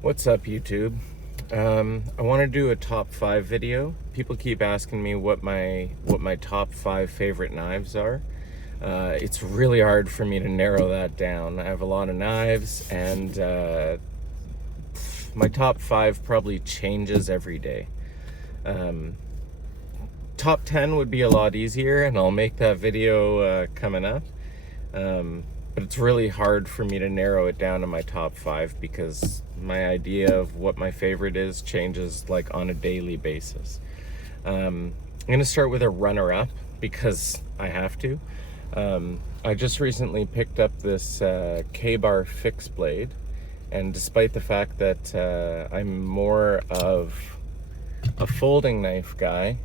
What's up, YouTube? I want to do a top 5 video. People keep asking me what my top 5 favorite knives are. It's really hard for me to narrow that down. I have a lot of knives, and my top 5 probably changes every day. Top 10 would be a lot easier, and I'll make that video coming up. But it's really hard for me to narrow it down to my top 5 because my idea of what my favorite is changes like on a daily basis. I'm gonna start with a runner-up because I have to. I just recently picked up this K-bar fixed blade, and despite the fact that I'm more of a folding knife guy,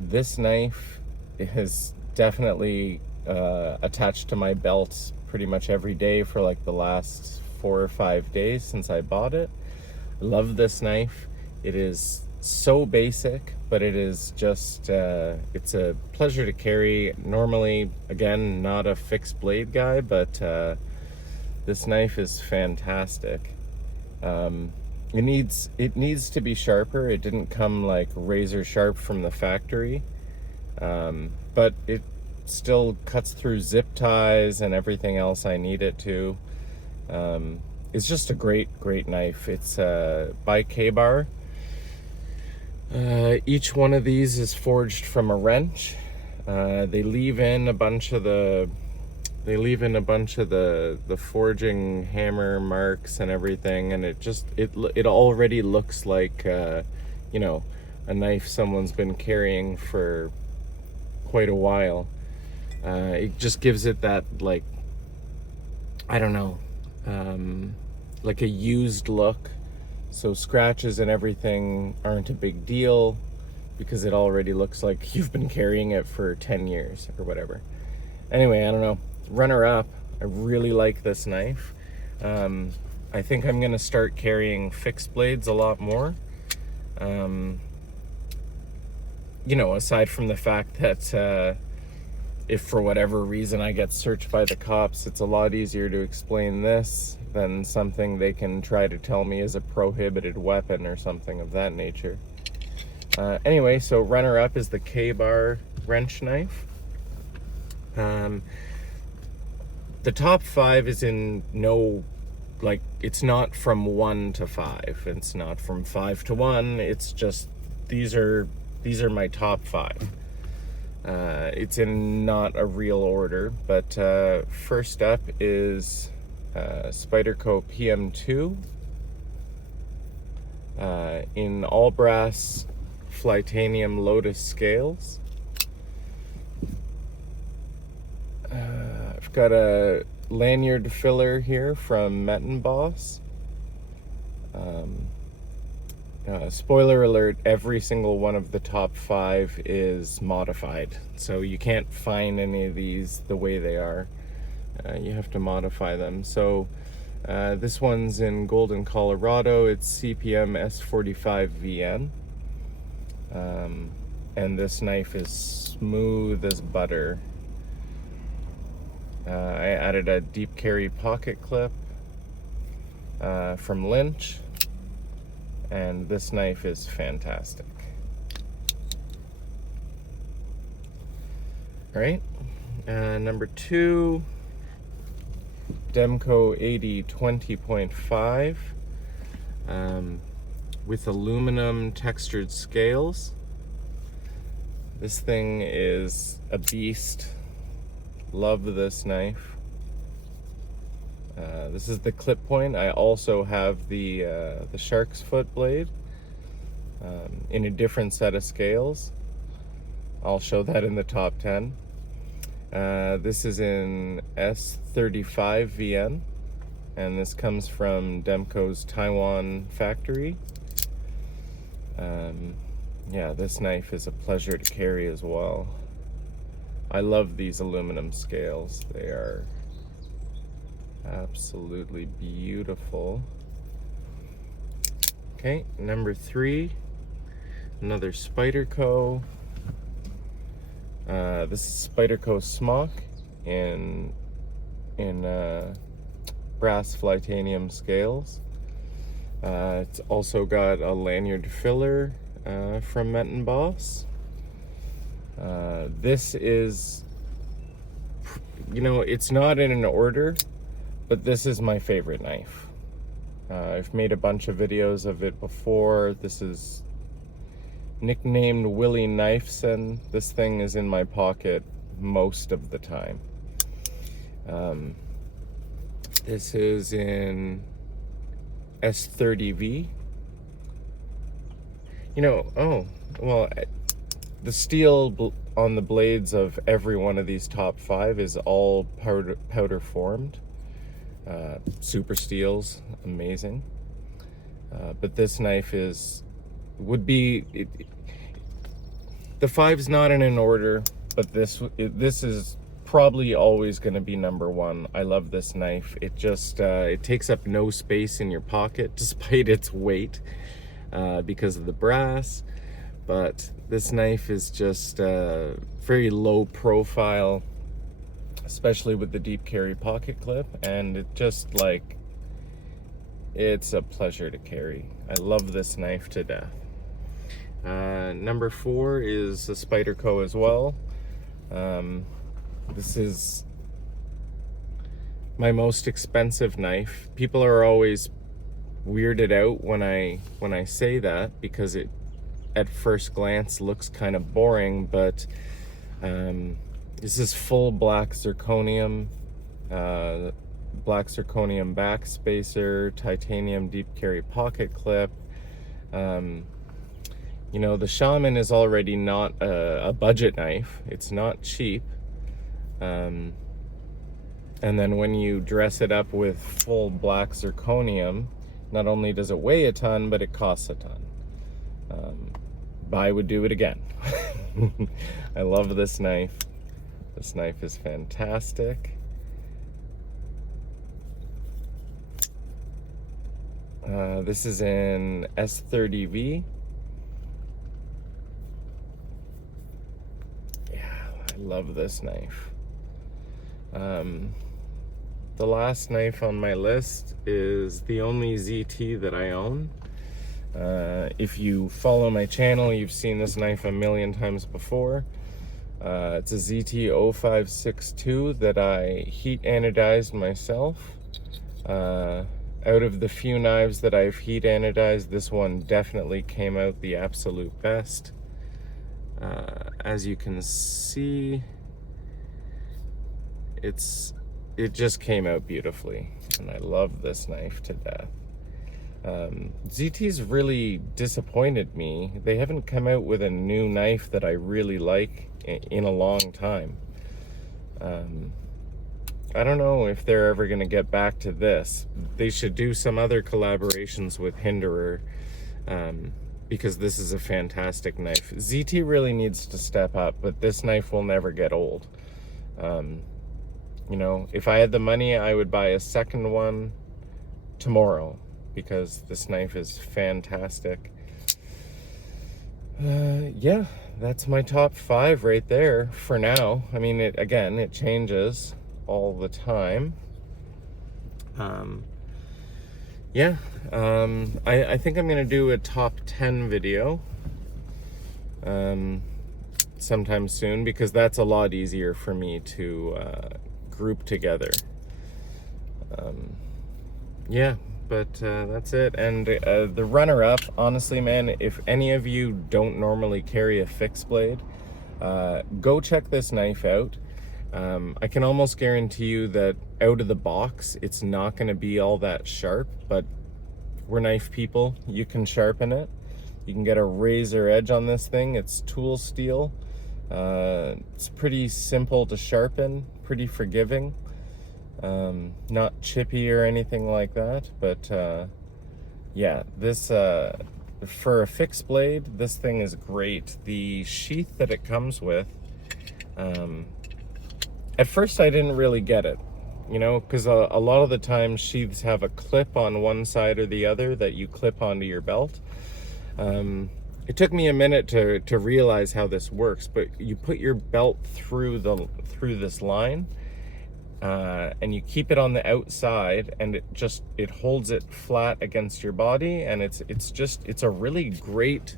this knife is definitely attached to my belt pretty much every day for like the last 4 or 5 days since I bought it. I love this knife. It is so basic, but it is just it's a pleasure to carry. Normally, again, not a fixed blade guy, but this knife is fantastic. It needs to be sharper. It didn't come like razor sharp from the factory, but it still cuts through zip ties and everything else I need it to. It's just a great knife. It's by K-bar. Each one of these is forged from a wrench. They leave in a bunch of the forging hammer marks and everything, and it already looks like you know, a knife someone's been carrying for quite a while. It just gives it that, like, I don't know, like a used look. So scratches and everything aren't a big deal because it already looks like you've been carrying it for 10 years or whatever. Anyway, I don't know. Runner-up, I really like this knife. I think I'm gonna start carrying fixed blades a lot more. You know, aside from the fact that if for whatever reason I get searched by the cops, it's a lot easier to explain this than something they can try to tell me is a prohibited weapon or something of that nature. Anyway, so runner-up is the K-bar wrench knife. The top 5 is in no, like, it's not from 1 to 5. It's not from 5 to 1. It's just, these are my top 5. It's in not a real order, but first up is Spyderco PM2 in all brass Flytanium Lotus scales. I've got a lanyard filler here from Boss. Spoiler alert, every single one of the top 5 is modified, so you can't find any of these the way they are. You have to modify them. So this one's in Golden, Colorado. It's CPM S45VN, and this knife is smooth as butter. I added a deep carry pocket clip from Lynch, and this knife is fantastic. All right, number 2, Demco 80-20.5 with aluminum textured scales. This thing is a beast. Love this knife. This is the clip point. I also have the shark's foot blade in a different set of scales. I'll show that in the top 10. This is in S35VN, and this comes from Demco's Taiwan factory. Yeah, this knife is a pleasure to carry as well. I love these aluminum scales. They are absolutely beautiful. Okay, number 3, another Spyderco. This is Spyderco Smock in brass Flytanium scales. It's also got a lanyard filler from Met & Boss. This is, you know, it's not in an order, but this is my favorite knife. I've made a bunch of videos of it before. This is nicknamed Willie Knifes, and this thing is in my pocket most of the time. This is in S30V. You know, oh, well, the steel on the blades of every one of these top 5 is all powder formed. Super steels, amazing. But this knife would be, the 5's not in an order, but this is probably always going to be number 1. I love this knife. It just, it takes up no space in your pocket despite its weight because of the brass. But this knife is just very low profile, especially with the deep carry pocket clip, and it just, like, it's a pleasure to carry. I love this knife to death. Number 4 is a Spyderco as well. This is my most expensive knife. People are always weirded out when I say that, because it at first glance looks kind of boring, but this is full black zirconium back spacer, titanium deep carry pocket clip. You know, the Shaman is already not a budget knife. It's not cheap. And then when you dress it up with full black zirconium, not only does it weigh a ton, but it costs a ton. I would do it again. I love this knife. This knife is fantastic. This is in S30V. Yeah, I love this knife. The last knife on my list is the only ZT that I own. If you follow my channel, you've seen this knife a million times before. It's a ZT0562 that I heat anodized myself. Out of the few knives that I've heat anodized, this one definitely came out the absolute best. As you can see, it just came out beautifully, and I love this knife to death. ZT's really disappointed me. They haven't come out with a new knife that I really like in a long time. I don't know if they're ever going to get back to this. They should do some other collaborations with Hinderer, because this is a fantastic knife. ZT really needs to step up, but this knife will never get old. You know, if I had the money, I would buy a second one tomorrow, because this knife is fantastic. Yeah, that's my top 5 right there for now. I mean, it changes all the time. Yeah, I think I'm gonna do a top 10 video sometime soon, because that's a lot easier for me to group together. Yeah, but that's it. And the Runnerup, honestly, man, if any of you don't normally carry a fixed blade, go check this knife out. I can almost guarantee you that out of the box, it's not going to be all that sharp, but we're knife people. You can sharpen it. You can get a razor edge on this thing. It's tool steel. It's pretty simple to sharpen, pretty forgiving. Not chippy or anything like that, but yeah, this for a fixed blade, this thing is great. The sheath that it comes with, at first I didn't really get it, you know, because a lot of the time sheaths have a clip on one side or the other that you clip onto your belt. It took me a minute to realize how this works, but you put your belt through this line, and you keep it on the outside, and it holds it flat against your body, and it's a really great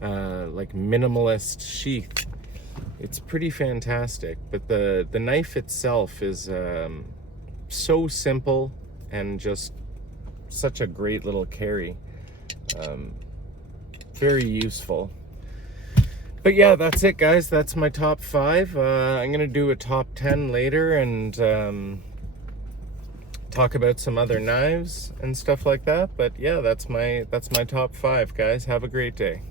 like minimalist sheath. It's pretty fantastic. But the knife itself is so simple and just such a great little carry. Very useful. But yeah, that's it, guys. That's my top 5. I'm gonna do a top 10 later, and talk about some other knives and stuff like that. But yeah, that's my top 5, guys. Have a great day.